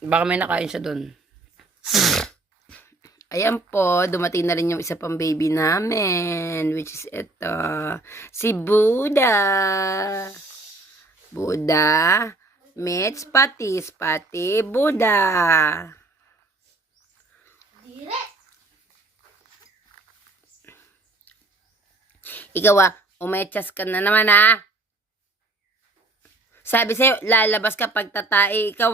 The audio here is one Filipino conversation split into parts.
Baka may nakain siya dun. Ayan po, dumating na rin yung isa pang baby namin, which is ito, si Buddha. Buddha, Mitch, Pati, Buddha. Ikaw umechas ka na naman Sabi sa'yo, lalabas ka pag tatae ikaw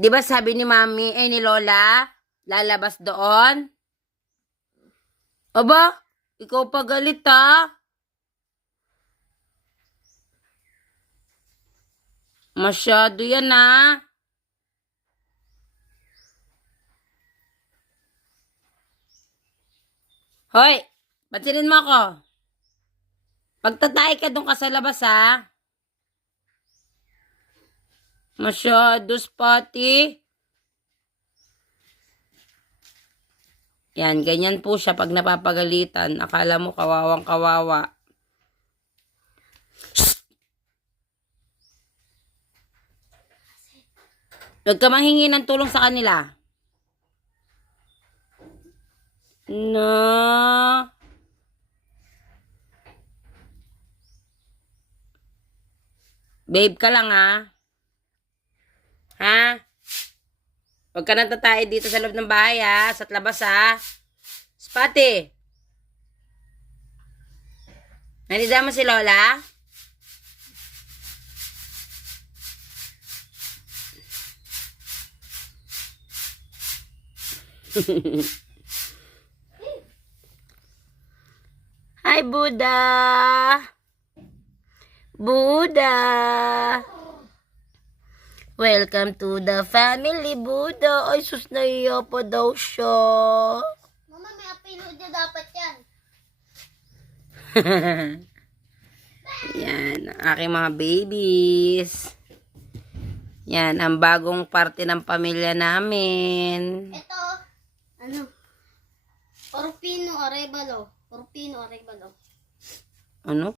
Di ba sabi ni Mami, ni Lola, lalabas doon? Aba, ikaw pa galit Masyado yan Hoy, pansinin mo ako. Pagtatay ka doon ka sa labas Masyado, Spotty. Yan, ganyan po siya pag napapagalitan. Akala mo kawawang kawawa. Huwag ka manghingi ng tulong sa kanila. No. Babe ka lang Huwag ka nang tatay dito sa loob ng bahay sa labas Spotty. Nandiyan mo si Lola? Hi, Buddha. Buddha. Welcome to the family, Buddha. Ay, sus, naiya pa daw siya. Mama, may apelo niya dapat yan. Yan, ang aking mga babies. Yan, ang bagong parte ng pamilya namin. Ito, ano? Porpino Arevalo. Porpino Arevalo. Ano?